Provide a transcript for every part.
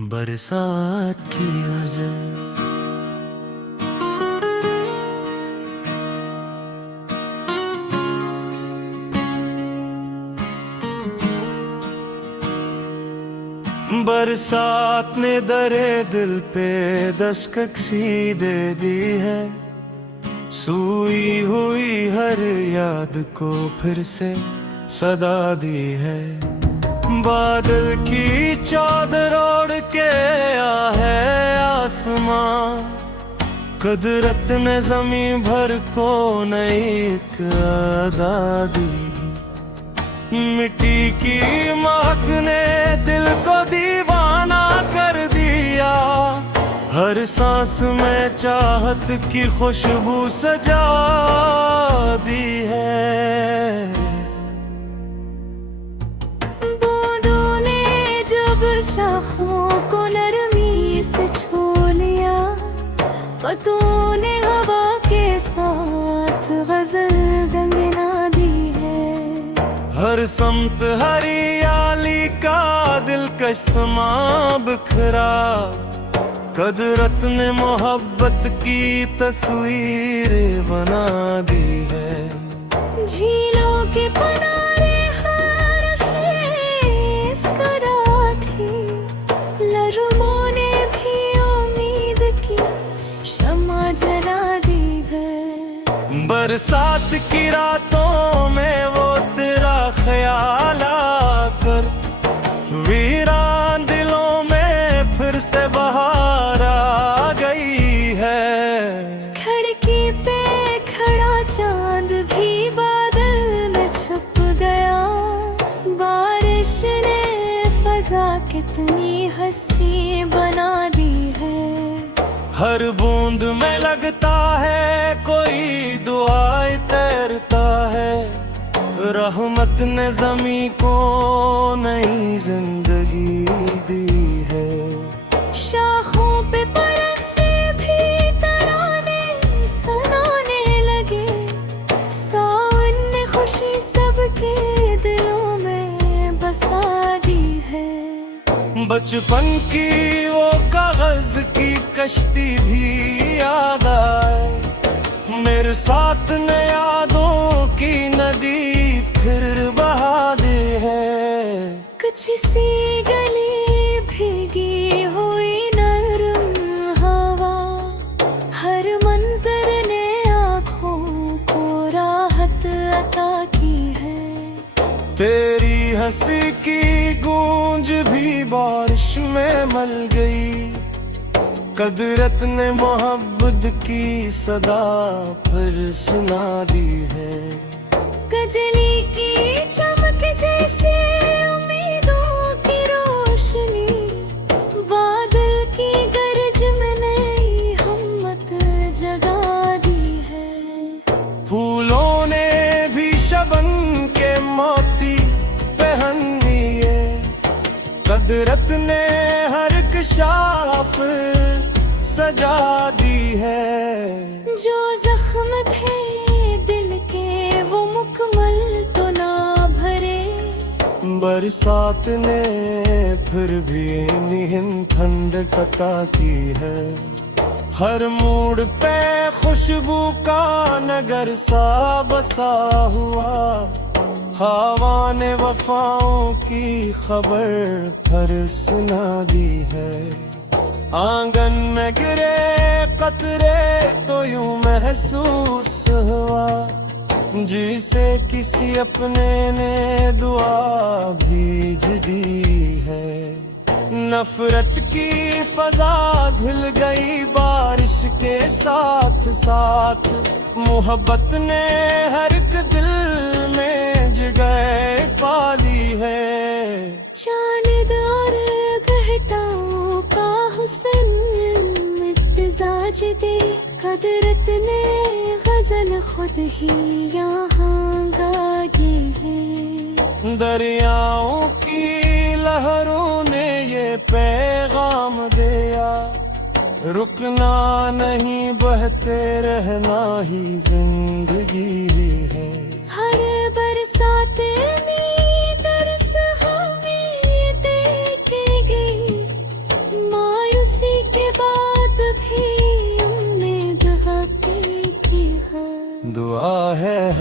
बरसात की गजल। बरसात ने दरे दिल पे दस्तक सी दे दी है। सूई हुई हर याद को फिर से सदा दी है। बादल की चादर ओढ़ के आया है आसमां। कुदरत ने जमीन भर को नई एक अदा दी। मिट्टी की महक ने दिल को दीवाना कर दिया। हर सांस में चाहत की खुशबू सजा दी है। बूंदों ने जब शाखों को नरमी से छू लिया, पत्तों ने हवा के साथ गजल गंगना दी है। हर समत हरियाली का दिलकश समा बिखरा। कुदरत ने मोहब्बत की तस्वीर बना दी है। झीलों के किनारे हर शेष कराठी, लहरों ने भी उम्मीद की शम्मा जला दी है। बरसात की रातों में वो तेरा ख्याल आकर वीरान दिलों में फिर से बहार आ गई है। खिड़की पे खड़ा चांद भी बादल में छुप गया। बारिश ने फजा कितनी हंसी बना दी है। हर बूंद में लगता है कोई दुआएं तैरता है। रहमत ने ज़मीं को नई जिंदगी दी है। शाखों पे परिंदे भी तराने सुनाने लगे। सावन ने खुशी सबके दिलों में बसा दी है। बचपन की वो कागज की कश्ती भी याद आए। मेरे साथ ने यादों की नदी फिर बहा दे है। कुछ सी गली भीगी हुई नरम हवा, हर मंजर ने आँखों को राहत अता की है। तेरी हंसी की गूंज भी बारिश में मल गई। कुदरत ने मोहब्बत की सदा फिर सुना दी है। गजली की चमक जैसे उम्मीदों की रोशनी, बादल की गरज में नई हिम्मत जगा दी है। फूलों ने भी शबन के मोती पहन लिए। कुदरत ने हर एक शाख सजा दी है। जो जख्म थे दिल के वो मुकम्मल तो ना भरे। बरसात ने फिर भी निहिन ठंडक अता की है। हर मोड़ पे खुशबू का नगर सा बसा हुआ। हवा ने वफाओं की खबर फिर सुना दी है। आंगन में गिरे कतरे तो यूं महसूस हुआ जिसे किसी अपने ने दुआ भेज दी है। नफरत की फजा धुल गई बारिश के साथ साथ। मोहब्बत ने हर एक दिल में जगह पाली है। चांद और घटाओं का हुस्न इम्तिजाज दे। कुदरत ने गजल खुद ही यहाँ गा दी है। दरियाओं की लहरों ने ये पैगाम दिया। रुकना नहीं बहते रहना ही जिंदगी है। हर बरसात में दरस हमें देखेगी।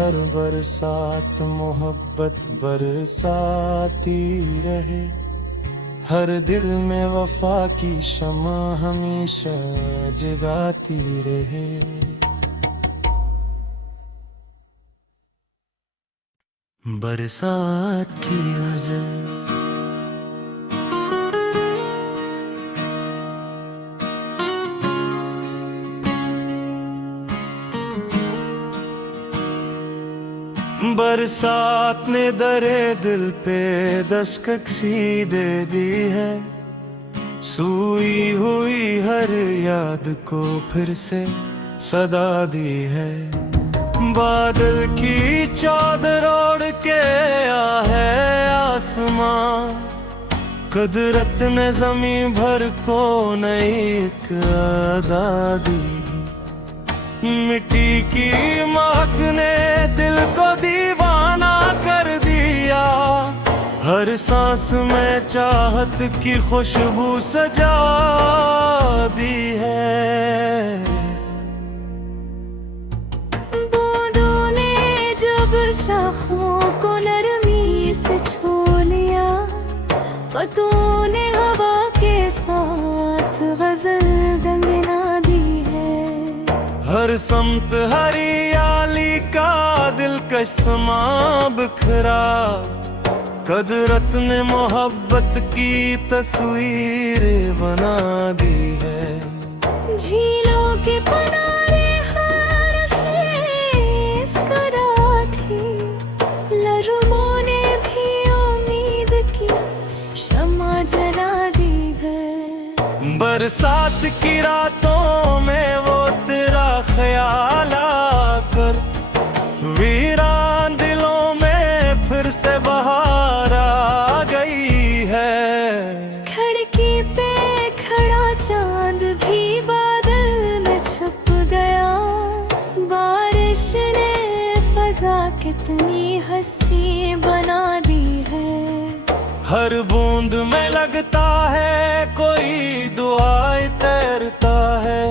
हर बरसात मोहब्बत बरसाती रहे, हर दिल में वफा की शमा हमेशा जगाती रहे। बरसात की गजल। बरसात ने दरे दिल पे दस्तक सी दे दी है, सूई हुई हर याद को फिर से सदा दी है। बादल की चादर ओढ़ के आया है आसमां, कुदरत ने ज़मीं भर को नई एक अदा दी। मिट्टी की महक ने दिल को दीवाना कर दिया, हर सांस में चाहत की खुशबू सजा दी है। बूंदों ने जब शाखों को नरमी से छू लिया, पत्तों ने हवा के साथ गजल गंगना दी है। हर समत हरियाली का दिलकश समा बिखरा, कुदरत ने मोहब्बत की तस्वीर बना दी है। झीलों के किनारे हर शेष कराठी, लहरों ने भी उम्मीद की शमा जला दी है। बरसात की रातों में वो तेरा ख्याल आकर, वीरान दिलों में फिर से बहार आ गई है। खिड़की पे खड़ा चांद भी बादल में छुप गया, बारिश ने फजा कितनी हंसी बना दी है। हर बूंद में लगता है कोई दुआएं तैरता है,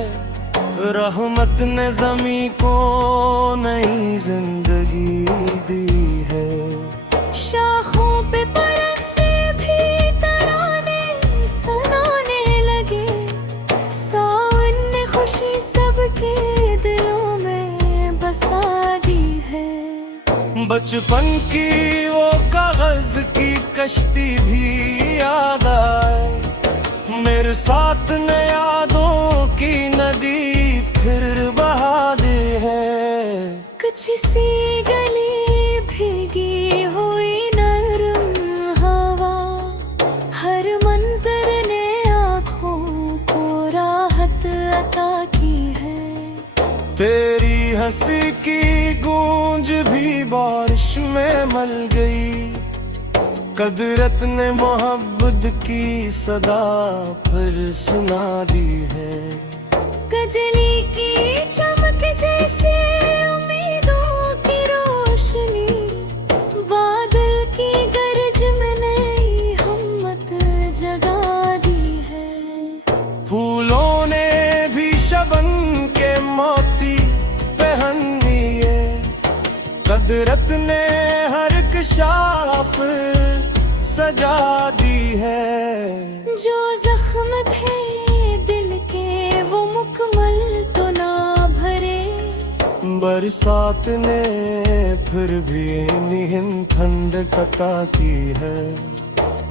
रहमत ने ज़मीं को नई जिंदगी दी है। शाखों पे परिंदे भी तराने सुनाने लगे, सावन ने खुशी सबके दिलों में बसा दी है। बचपन की वो कागज की कश्ती भी याद आए, मेरे साथ ने यादों की नदी फिर बहा दी है। कुछ सी गली भीगी हुई नरम हवा, हर मंजर ने आँखों को राहत अता की है। तेरी हंसी की गूंज भी बारिश में मल गई, कुदरत ने मोहब्बत की सदा फिर सुना दी है। गजली की चमक जैसे उम्मीदों की रोशनी, बादल की गरज में नई हिम्मत जगा दी है। फूलों ने भी शबन के मोती पहन लिए, कुदरत ने हर एक शाख सजा दी है। जो जख्म थे दिल के वो मुकम्मल तो ना भरे, बरसात ने फिर भी निहिन ठंडक अता की है।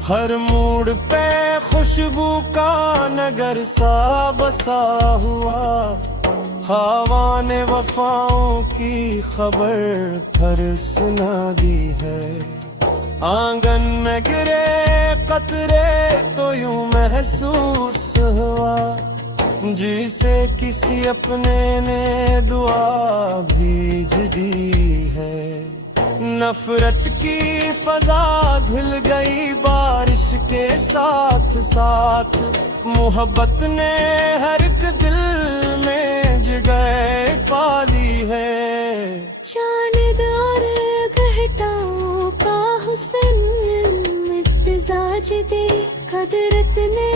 हर मोड़ पे खुशबू का नगर सा बसा हुआ, हवा ने वफाओं की खबर फिर सुना दी है। आंगन में गिरे कतरे तो यूं महसूस हुआ, जिसे किसी अपने ने दुआ भेज दी है। नफरत की फजा धुल गई बारिश के साथ साथ, मोहब्बत ने हर एक दिल में जगह पाली है। चांद और घटाओं का हुस्न इम्तिजाज दे, कुदरत ने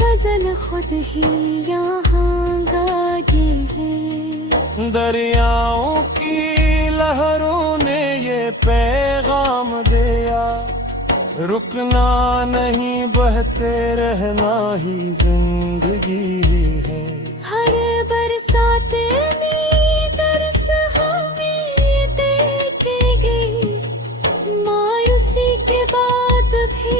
गजल खुद ही यहाँ गा दी है। दरियाओं की लहरों ने ये पैगाम दिया, रुकना नहीं बहते रहना ही जिंदगी है। हर बरसात में दर्स हमें देखेगी, मायूसी के बाद भी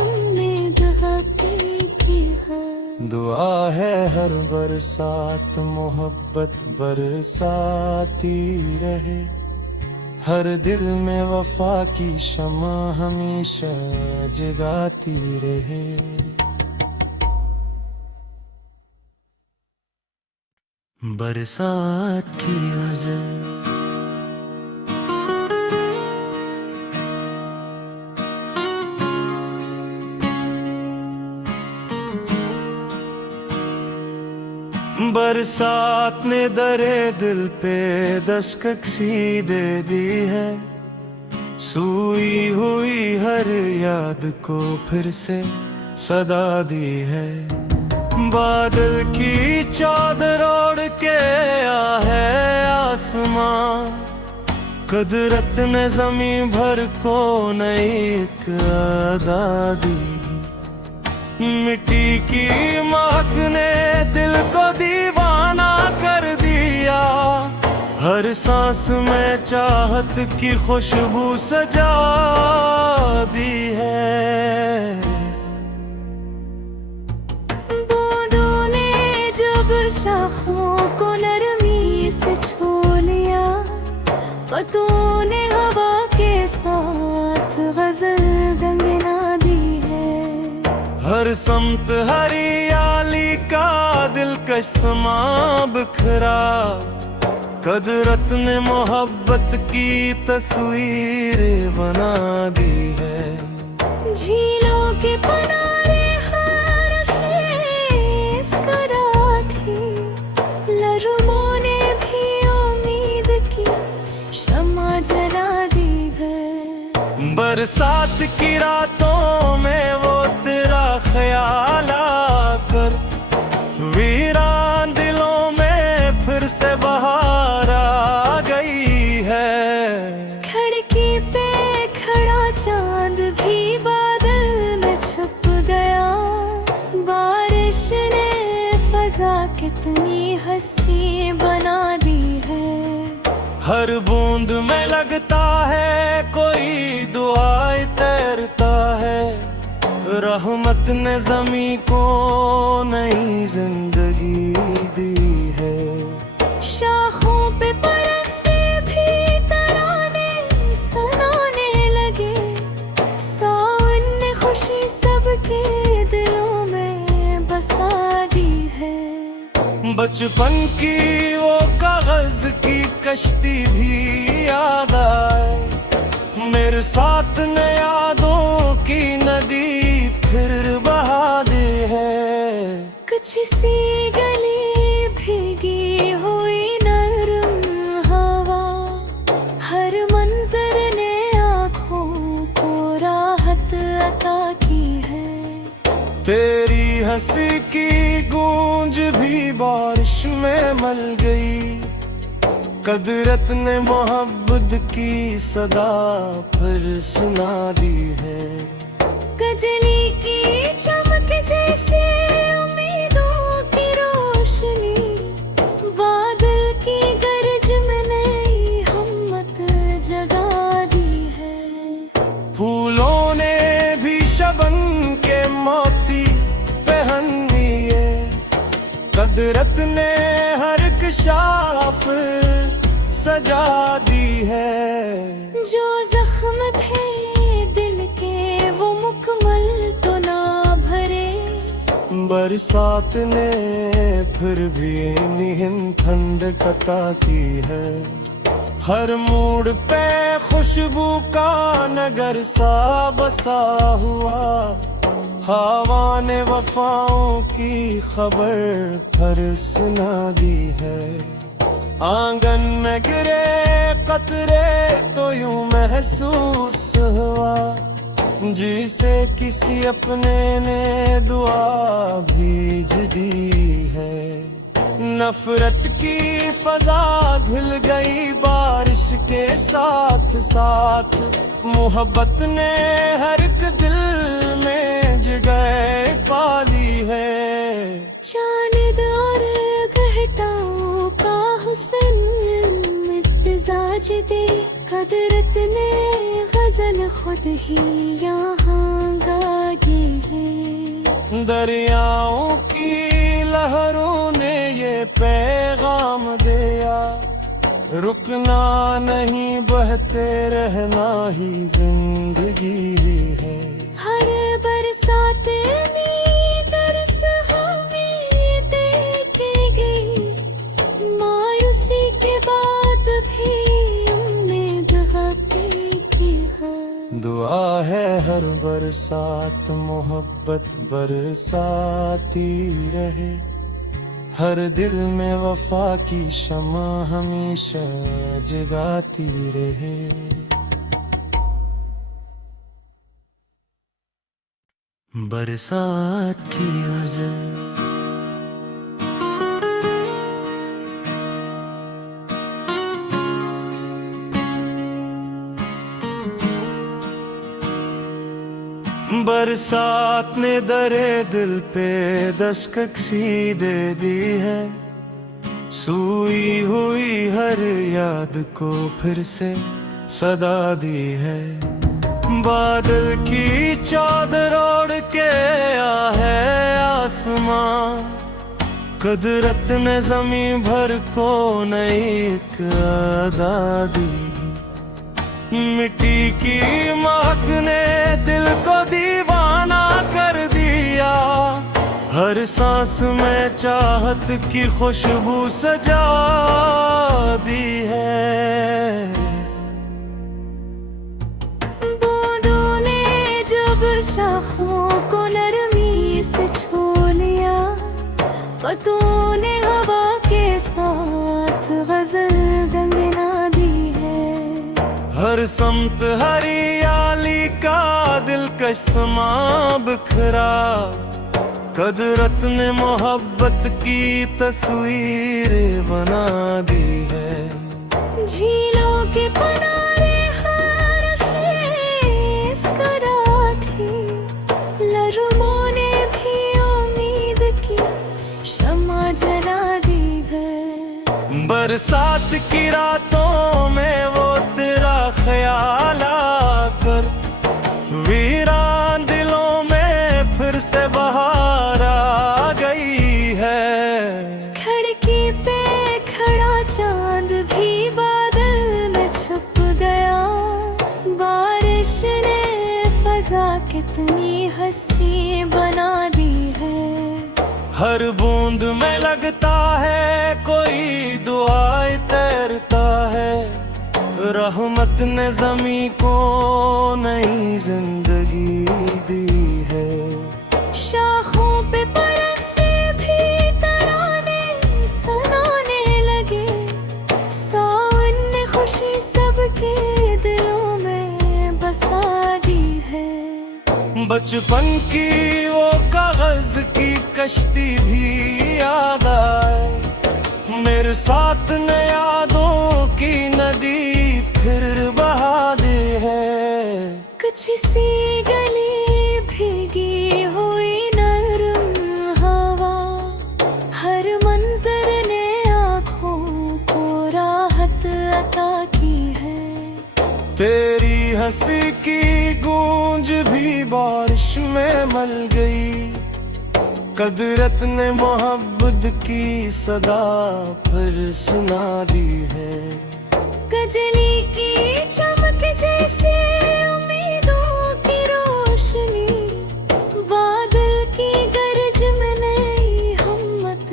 उम्मीद हकीकी है। दुआ है हर बरसात मोहब्बत बरसाती रहे, हर दिल में वफा की शमा हमेशा जगाती रहे। बरसात की गजल। बरसात ने दरे दिल पे दस्तक सी दे दी है, सूई हुई हर याद को फिर से सदा दी है। बादल की चादर ओढ़ के आया है आसमां, कुदरत ने ज़मीं भर को नई एक अदा दी। मिट्टी की महक ने दिल को दीवाना कर दिया, हर सांस में चाहत की खुशबू सजा दी है। बूंदों ने जब शाखों को नरमी से छू लिया, पत्तों ने हवा के साथ गजल गंगना दी है। हर समत हरियाली का दिलकश समा बिखरा, कुदरत ने मोहब्बत की तस्वीर बना दी है। झीलों के किनारे हर शेष कराठी, लहरों ने भी उम्मीद की शमा जला दी है। बरसात की रातों में वो तेरा ख्याल आकर, वीरान दिलों में फिर से बहार आ गई है। खिड़की पे खड़ा चांद भी बादल में छुप गया, बारिश ने फजा कितनी हंसी बना दी है। हर बूंद में लगता है कोई दुआएं तैरता है, रहमत ने ज़मीं को नई जिंदगी दी है। शाखों पे परिंदे भी तराने सुनाने लगे, सावन ने खुशी सबके दिलों में बसा दी है। बचपन की वो कागज की कश्ती भी याद आए, मेरे साथ ने यादों की नदी फिर बहा दी है। कुछ सी गली भीगी हुई नरम हवा, हर मंजर ने आँखों को राहत अता की है। तेरी हंसी की गूंज भी बारिश में मल गई, कुदरत ने मोहब्बत की सदा फिर सुना दी है। गजली की चमक जैसे उम्मीदों की रोशनी, बादल की गरज में नई हिम्मत जगा दी है। फूलों ने भी शबन के मोती पहन लिए, कुदरत ने हर एक शाफ सजा दी है। जो जख्म थे दिल के वो मुकम्मल तो ना भरे, बरसात ने फिर भी निहिन ठंडक अता की है। हर मोड़ पे खुशबू का नगर सा बसा हुआ, हवा ने वफाओं की खबर फिर सुना दी है। आंगन में गिरे कतरे तो यूं महसूस हुआ, जिसे किसी अपने ने दुआ भेज दी है। नफरत की फजा धुल गई बारिश के साथ साथ मोहब्बत ने हर एक दिल में जगह पाली है। चांद और घटाओं का हुस्न इम्तिजाज दे, कुदरत ने गजल खुद ही यहाँ गा दी है। दरियाओं की लहरों ने ये पैगाम दिया, रुकना नहीं बहते रहना ही जिंदगी है। हर बरसात में दर्स हमें देखेगी, मायूसी के बाद भी उम्मीद हकीकी है। दुआ है हर बरसात मोहब्बत बरसाती रहे, हर दिल में वफा की शमा हमेशा जगाती रहे। बरसात की गजल। बरसात ने दरे दिल पे दस्तक सी दे दी है, सूई हुई हर याद को फिर से सदा दी है। बादल की चादर ओढ़ के आया है आसमां, कुदरत ने ज़मीं भर को नई एक अदा दी। मिट्टी की महक ने दिल को दीवाना कर दिया, हर सांस में चाहत की खुशबू सजा दी है। बूंदों ने जब शाखों को नरमी से छू लिया, पत्तों ने हवा के साथ गजल गंगना दी है। हर समत हरियाली का दिलकश समा बिखरा, कुदरत ने मोहब्बत की तस्वीर बना दी है। झीलों के किनारे हर शेष कराठी, लहरों ने भी उम्मीद की शमा जला दी है। बरसात की रातों में वो तेरा ख्याल आकर, वीरान दिलों में फिर से बहार आ गई है। खिड़की पे खड़ा चांद भी बादल में छुप गया, बारिश ने फजा कितनी हंसी बना दी है। हर बूंद में लगता है कोई दुआएं तैरता है, रहमत ने ज़मीं को नई जिंदगी दी है। शाखों पे परिंदे भी तराने सुनाने लगे, सावन ने खुशी सबके दिलों में बसा दी है। बचपन की वो कागज की कश्ती भी याद आए, मेरे साथ न यादों की नदी फिर बहा दे है। कुछ सी गली भीगी हुई नरम हवा, हर मंजर ने आँखों को राहत अता की है। तेरी हंसी की गूंज भी बारिश में मल गई, कुदरत ने मोहब्बत की सदा फिर सुना दी है। गजली की चमक जैसे उम्मीदों की रोशनी, बादल की गरज में नई हिम्मत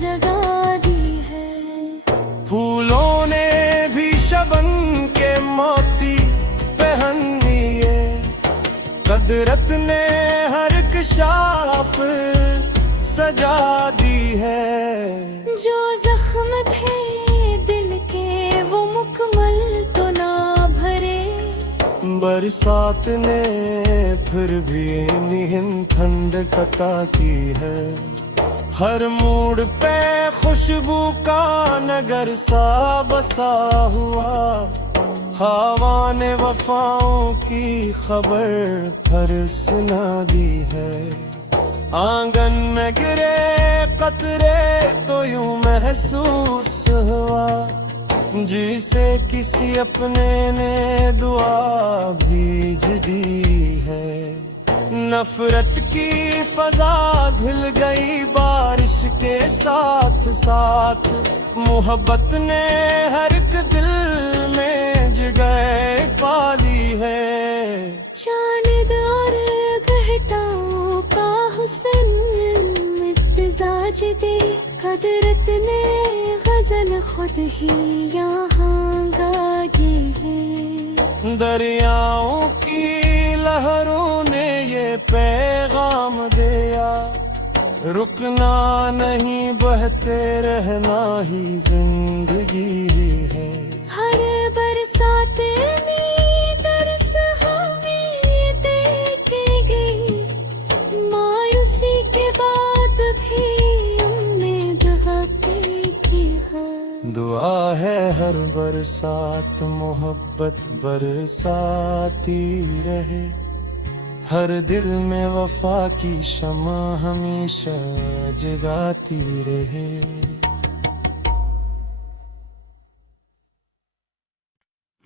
जगा दी है। फूलों ने भी शबन के मोती पहन लिए, कुदरत ने हर एक शाख सजा दी है। जो जख्म थे दिल के वो मुकम्मल तो ना भरे, बरसात ने फिर भी निहिन ठंडक अता की है। हर मोड़ पे खुशबू का नगर सा बसा हुआ, हवा ने वफाओं की खबर फिर सुना दी है। आंगन में गिरे कतरे तो यूं महसूस हुआ, जिसे किसी अपने ने दुआ भेज दी है। नफरत की फजा धिल गई बारिश के साथ साथ, मोहब्बत ने हर एक दिल में जगह पाली है। चांद और घटाओं का हुस्न इम्तिजाज दे, कुदरत ने गजल खुद ही यहाँ गा दी है। दरियाओं की लहरों ने ये पैगाम दिया, रुकना नहीं बहते रहना ही जिंदगी है। हर बरसात में दर्स हमें देखेगी, मायूसी के बाद भी उम्मीद हकीकी है। दुआ है हर बरसात मोहब्बत बरसाती रहे, हर दिल में वफा की शमा हमेशा जगाती रहे।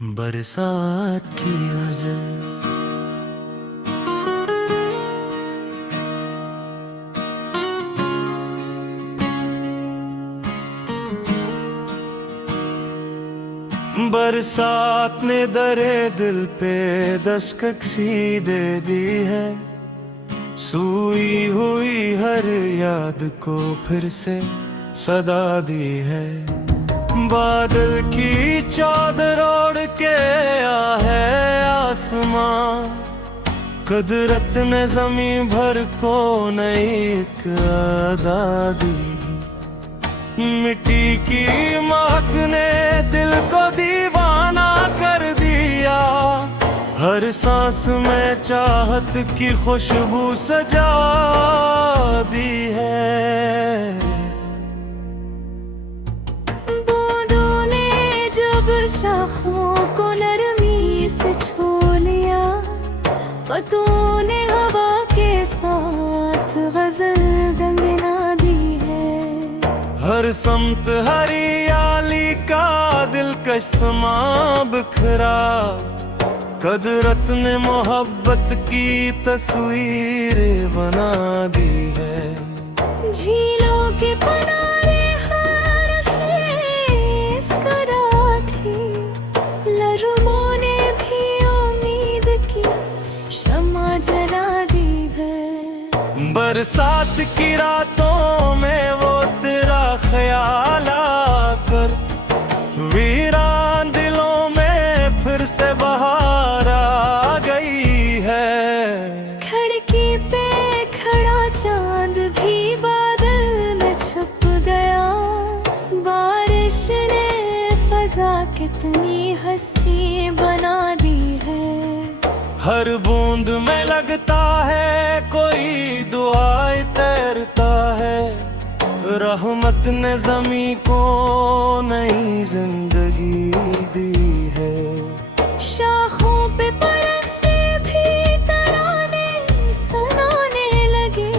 बरसात की गजल। बरसात ने दरे दिल पे दस्तक सी दे दी है, सूई हुई हर याद को फिर से सदा दी है। बादल की चादर ओढ़ के आया है आसमां, कुदरत ने ज़मीं भर को नई एक अदा दी। मिट्टी की महक ने दिल को दीवाना कर दिया, हर सांस में चाहत की खुशबू सजा दी है। बूंदों ने जब शाखों को नरमी से छू लिया, पत्तों ने हवा के साथ गजल गंगना दी है। हर समत हरियाली का दिलकश समा बिखरा, कुदरत ने मोहब्बत की तस्वीर बना दी है। झीलों के किनारे हर शेष कराठी, लहरों ने भी उम्मीद की शमा जला दी है। बरसात की रातों में वो तेरा ख्याल आकर, वीरान दिलों में फिर से बहार आ गई है। खिड़की पे खड़ा चांद भी बादल में छुप गया, बारिश ने फजा कितनी हंसी बना दी है। हर बूंद में लगता है कोई दुआएं तैरता है, रहमत ने ज़मीं को नई जिंदगी दी है। शाखों पे परिंदे भी तराने सुनाने लगे,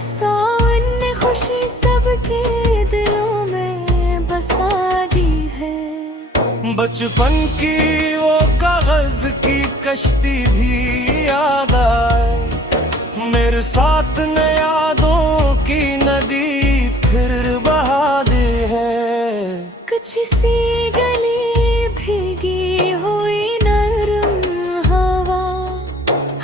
सावन ने खुशी सबके दिलों में बसा दी है। बचपन की वो कागज की कश्ती भी याद आए, मेरे साथ न यादों की नदी फिर बहा दे है। कुछ सी गली भीगी हुई नरम हवा,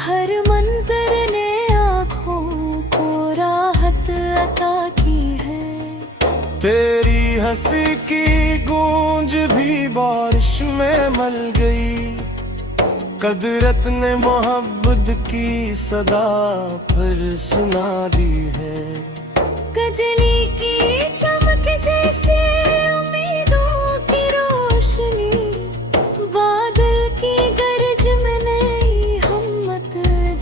हर मंजर ने आँखों को राहत अता की है। तेरी हंसी की गूंज भी बारिश में मल गई, कुदरत ने मोहब्बत की सदा फिर सुना दी है। गजली की चमक जैसे उम्मीदों की रोशनी, बादल की गरज में नई हिम्मत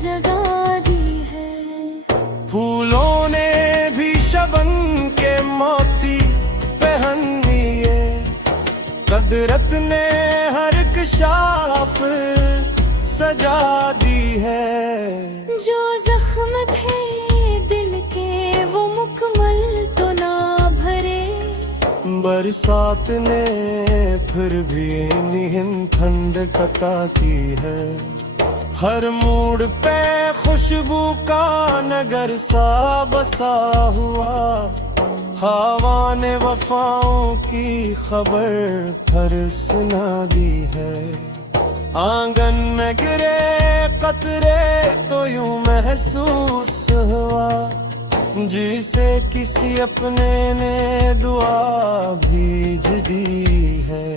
जगा दी है। फूलों ने भी शबन के मोती पहन लिए, कुदरत ने हर एक इंकशाफ सजा दी है। जो जख्म थे दिल के वो मुकम्मल तो ना भरे, बरसात ने फिर भी निहिन ठंड कता की है। हर मोड़ पे खुशबू का नगर सा बसा हुआ, हवा ने वफाओं की खबर फिर सुना दी है। आंगन में गिरे कतरे तो यूं महसूस हुआ, जिसे किसी अपने ने दुआ भेज दी है।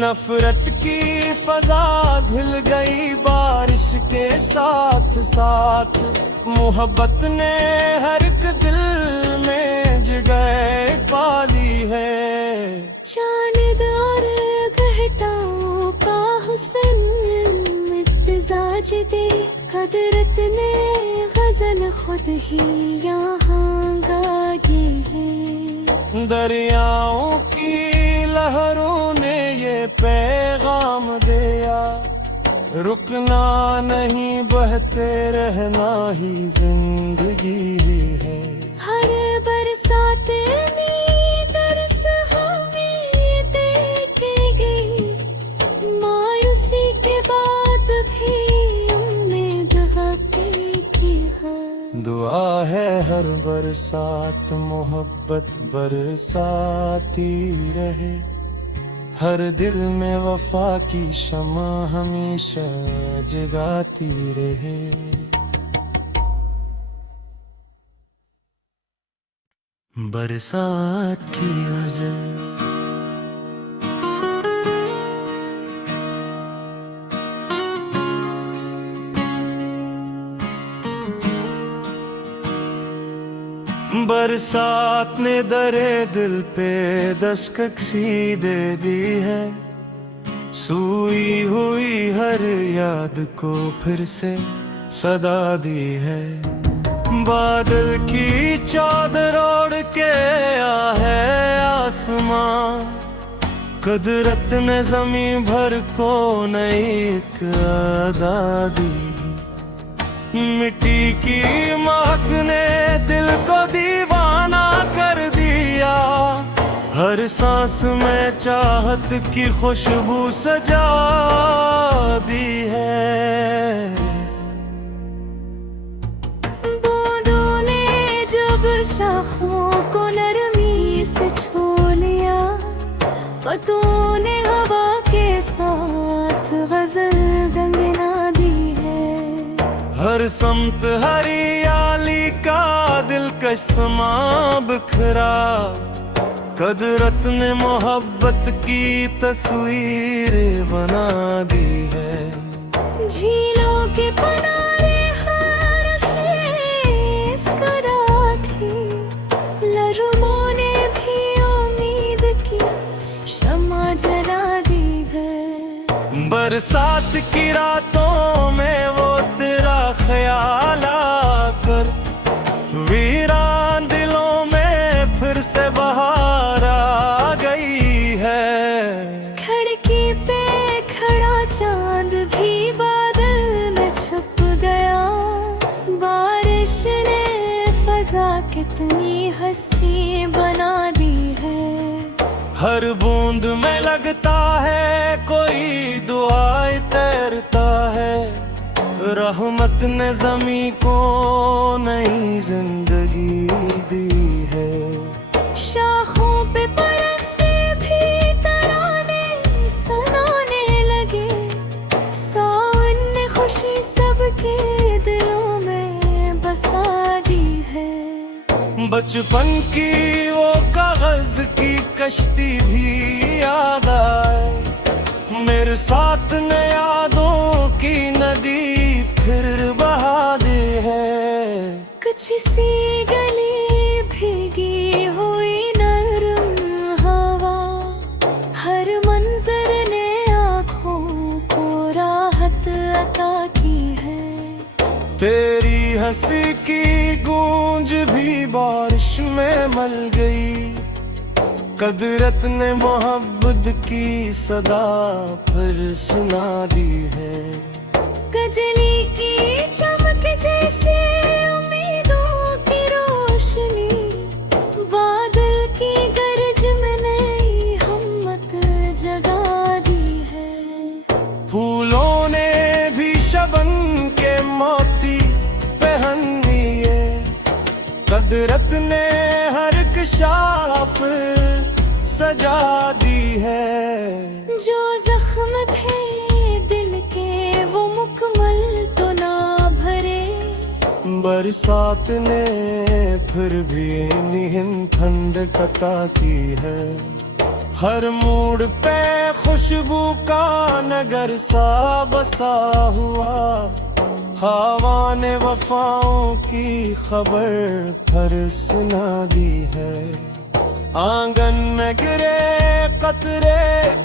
नफरत की फजा धुल गई बारिश के साथ साथ, मोहब्बत ने हर एक दिल में जगह पाली है। चांद और घटाओं का हुस्न इम्तिजाज दे, कुदरत ने गजल खुद ही यहाँ गाई है। दरियाओं की लहरों ने ये पैगाम दिया, रुकना नहीं बहते रहना ही जिंदगी है। हर बरसात में दर्स हमें देके गई, मायूसी के बाद भी उम्मीद हकीकी है। दुआ है हर बरसात मोहब्बत बरसाती रहे, हर दिल में वफा की शमा हमेशा जगाती रहे। बरसात की गजल। बरसात ने दरे दिल पे दस्तक सी दे दी है, सूई हुई हर याद को फिर से सदा दी है। बादल की चादर ओढ़ के आया है आसमां, कुदरत ने जमीन भर को नई एक अदा दी। मिट्टी की महक ने दिल को दीवाना कर दिया, हर सांस में चाहत की खुशबू सजा दी है। बूंदों ने जब शाखों को नरमी से छू लिया, पत्तों ने हवा के साथ गजल गंगना दी है। हर समत हरियाली का दिलकश समा बिखरा, कुदरत ने मोहब्बत की तस्वीर बना दी है। झीलों के किनारे हर शेष कराठी, लहरों ने भी उम्मीद की शमा जला दी है। बरसात की रातों में वो तेरा ख्याल आकर, वीरान दिलों में फिर से बहार आ गई है। खिड़की पे खड़ा चांद भी बादल में छुप गया, बारिश ने फजा कितनी हंसी बना दी है। हर बूंद में लगता है कोई दुआएं तैरता है, रहमत ने ज़मीं को नई जिंदगी दी है। शाखों पे परिंदे भी तराने सुनाने लगे, सावन ने खुशी सबके दिलों में बसा दी है। बचपन की वो कागज की कश्ती भी याद आए, मेरे साथ न यादों की नदी फिर बहा दे है। कुछ सी गली भीगी हुई नरम हवा, हर मंजर ने आँखों को राहत अता की है। तेरी हंसी की गूंज भी बारिश में मल गई, कदरत ने मोहब्बत की सदा फिर सुना दी है। कजली की चमक जैसे उम्मीदों की रोशनी, बादल की गरज में नई हिम्मत जगा दी है। फूलों ने भी शबन के मोती पहन लिए, कदरत ने हर एक शाफ सजा दी है। जो जख्म थे दिल के वो मुकम्मल तो ना भरे, बरसात ने फिर भी निहिन ठंडक अता की है। हर मोड़ पे खुशबू का नगर सा बसा हुआ, हवा ने वफाओं की खबर फिर सुना दी है। आंगन में गिरे कतरे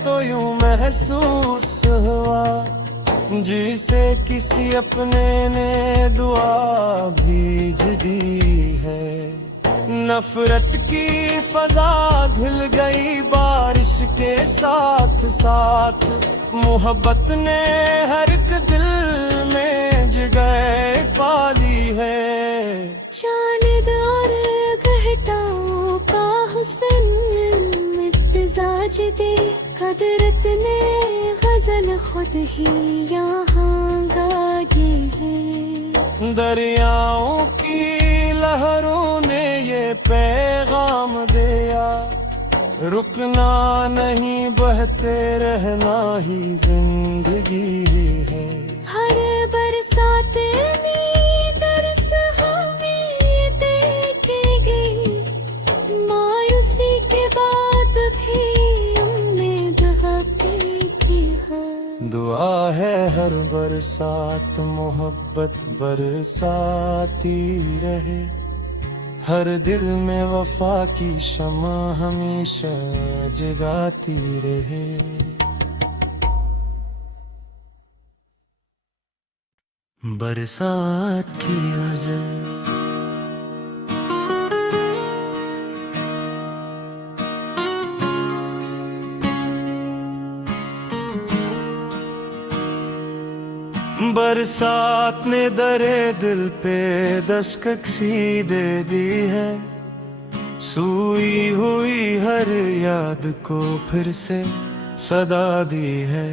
तो यूं महसूस हुआ, जिसे किसी अपने ने दुआ भेज दी है। नफरत की फजा धुल गई बारिश के साथ साथ, मोहब्बत ने हर एक दिल में जगह पाली है। चांद और घटाओं का हुस्न इम्तिजाज दे, कदरत ने गजल खुद ही यहाँ गाई है। दरियाओं की लहरों ने ये पैगाम दिया, रुकना नहीं बहते रहना ही जिंदगी है। हर बरसात में दर्स हमें देखेगी, मायूसी के बाद भी उम्मीद हकीकी है। दुआ है हर बरसात मोहब्बत बरसाती रहे, हर दिल में वफा की शमा हमेशा जगाती रहे। बरसात की गजल। बरसात ने दरे दिल पे दस्तक सी दे दी है, सूई हुई हर याद को फिर से सदा दी है।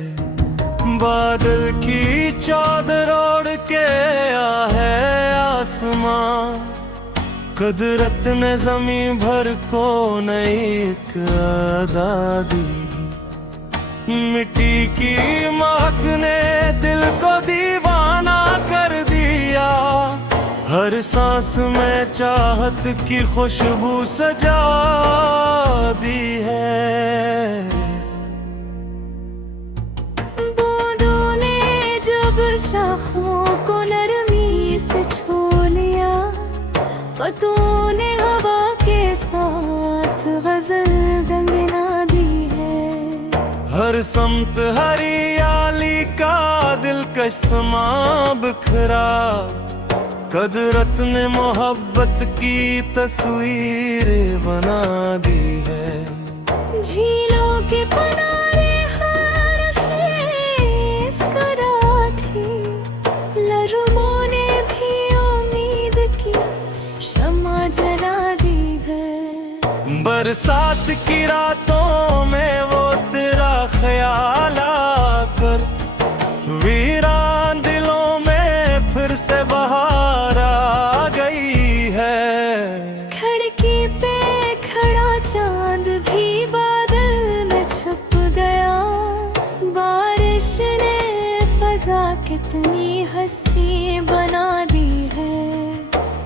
बादल की चादर ओढ़ के आया है आसमां, कदरत ने जमीन भर को नई एक अदा दी। मिट्टी की महक ने दिल को दीवाना कर दिया, हर सांस में चाहत की खुशबू सजा दी है। बूंदों ने जब शाखों को नरमी से छू लिया, पत्तों ने हवा के साथ गजल गंगना दी है। हर समत हरियाली का दिलकश समा बिखरा, कदरत ने मोहब्बत की तस्वीर बना दी है। झीलों के किनारे हर शेष कराठी, लहरों ने भी उम्मीद की शमा जला दी है। बरसात की रातों में वो तेरा ख्याल आकर, वीरान दिलों में फिर से बहार आ गई है। खिड़की पे खड़ा चांद भी बादल में छुप गया, बारिश ने फजा कितनी हंसी बना दी है।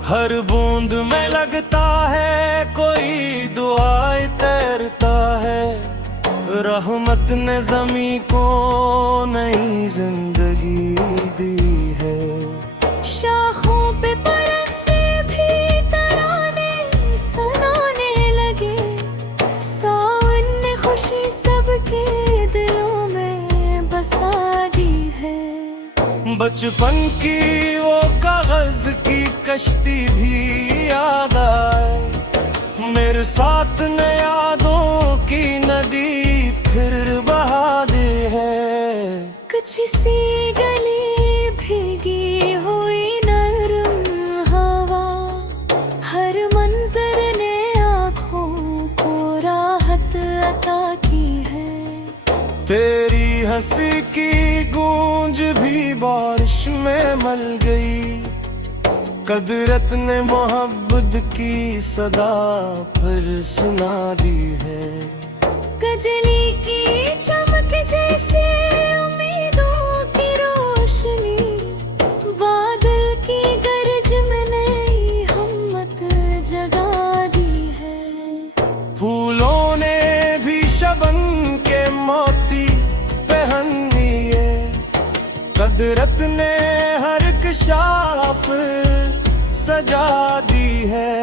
हर बूंद में लगता है कोई दुआएं तैरता है, रहमत ने जमी को नई जिंदगी दी है। शाखों पे परिंदे भी तराने सुनाने लगे, सावन ने खुशी सबके दिलों में बसा दी है। बचपन की वो कागज की कश्ती भी याद आए, मेरे साथ न यादों दी फिर बहा दे है। कुछ सी गली भीगी हुई नरम हवा, हर मंजर ने आँखों को राहत अता की है। तेरी हंसी की गूंज भी बारिश में मल गई, कुदरत ने मोहब्बत की सदा फिर सुना दी है। गजली की चमक जैसे उम्मीदों की रोशनी, बादल की गरज में नई हिम्मत जगा दी है। फूलों ने भी शबन के मोती पहन लिए, कुदरत ने हर एक शाख सजा दी है।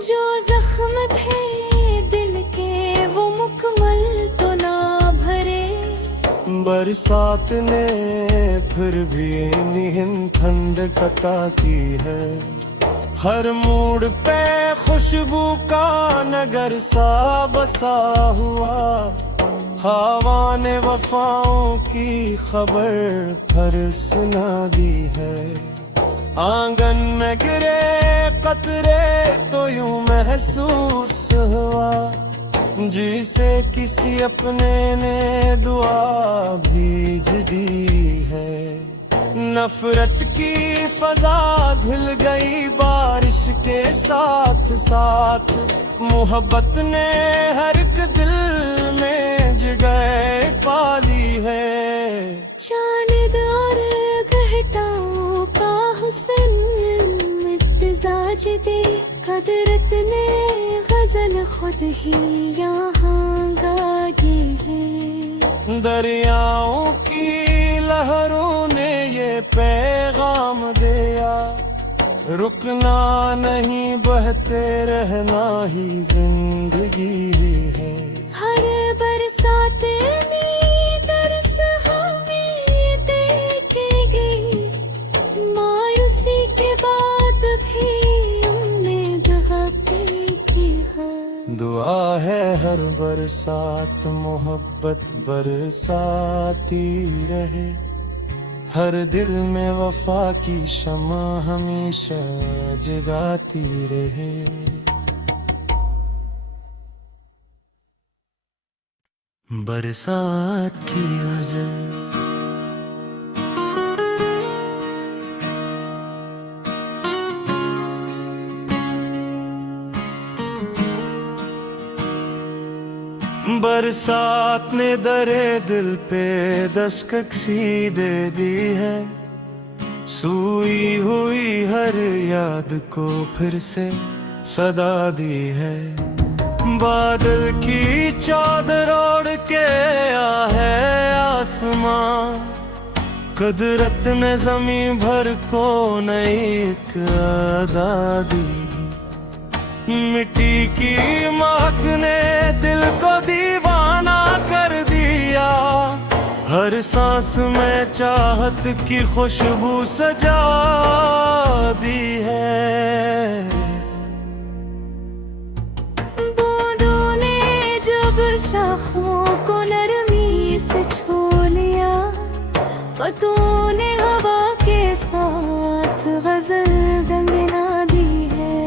जो जख्म थे दिल के वो मुकम्मल तो ना भरे, बरसात ने फिर भी निहिन ठंडक अता की है। हर मोड़ पे खुशबू का नगर सा बसा हुआ, हवा ने वफाओं की खबर फिर सुना दी है। आंगन में गिरे कतरे तो यूं महसूस हुआ, जिसे किसी अपने ने दुआ भेज दी है। नफरत की फजा धुल गई बारिश के साथ साथ, मोहब्बत ने हर एक दिल में जगह पाली है। चांद और घटाओं का हुस्न इम्तिजाज दे, कुदरत ने गजल खुद ही यहाँ गा दी है। दरियाओं की लहरों ने ये पैगाम दिया, रुकना नहीं बहते रहना ही जिंदगी है। हर बरसात में दर्स हमें देखेगी, मायूसी के बाद भी उम्मीद हकीकी है। दुआ है हर बरसात मोहब्बत बरसाती रहे, हर दिल में वफा की शमा हमेशा जगाती रहे। बरसात की गजल। बरसात ने दरे दिल पे दस्तक सी दे दी है, सूई हुई हर याद को फिर से सदा दी है। बादल की चादर ओढ़ के आया है आसमां, कुदरत ने जमीन भर को नई एक अदा दी। मिट्टी की महक ने दिल को दीवाना कर दिया, हर सांस में चाहत की खुशबू सजा दी है। बूंदों ने जब शाखों को नरमी से छू लिया, पत्तों ने हवा के साथ गजल गंगना दी है।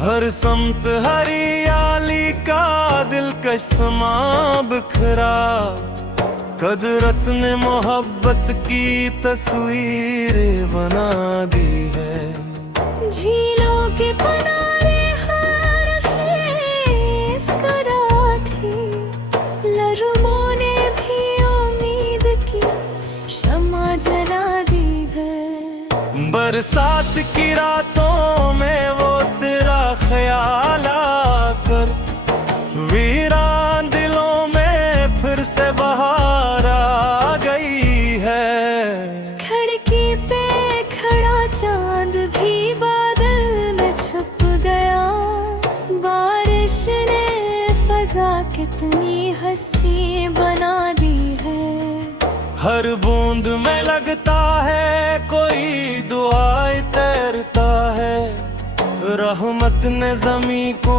हर समत हरियाली का दिलकश समा बिखरा, कुदरत ने मोहब्बत की तस्वीर बना दी है। झीलों के किनारे हर शेष कराठी, लहरों ने भी उम्मीद की शमा जला दी है। बरसात की रातों में वो तेरा ख्याल आकर, वीरान दिलों में फिर से बहार आ गई है। खिड़की पे खड़ा चांद भी बादल में छुप गया, बारिश ने फजा कितनी हंसी बना दी है। हर बूंद में लगता है कोई दुआएं तैरता है, रहमत ने ज़मीं को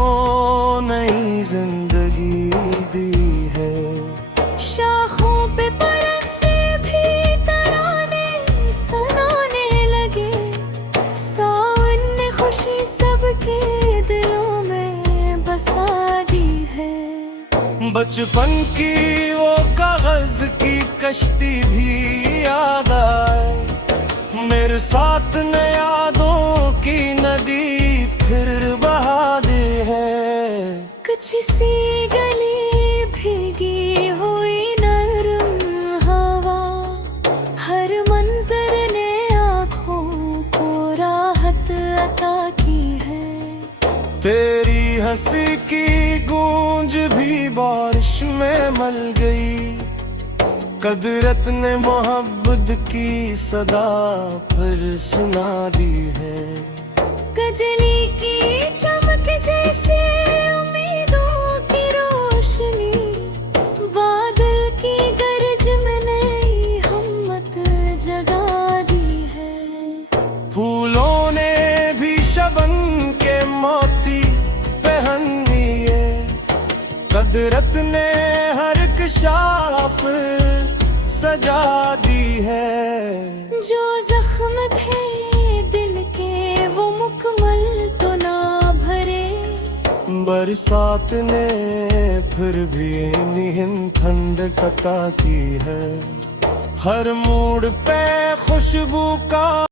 नई जिंदगी दी। है। शाखों पे परिंदे भी तराने सुनाने लगे, सावन ने खुशी सबके दिलों में बसा दी है। बचपन की वो कागज की कश्ती भी याद आए, मेरे साथ न यादों की नदी फिर बहा दी है। कुछ सी गली भीगी हुई नरम हवा, हर मंजर ने आँखों को राहत अता की है। तेरी हंसी की गूंज भी बारिश में मल गई, कुदरत ने मोहब्बत की सदा फिर सुना दी है। गजली की चमक जैसे उम्मीदों की रोशनी, बादल की गरज में नई हिम्मत जगा दी है। फूलों ने भी शबन के मोती पहन लिए, कुदरत ने हर एक शाफ सजा दी है। जो जख्म थे दिल के वो मुकम्मल तो ना भरे, बरसात ने फिर भी निहिन ठंडक अता की है। हर मूड पे खुशबू का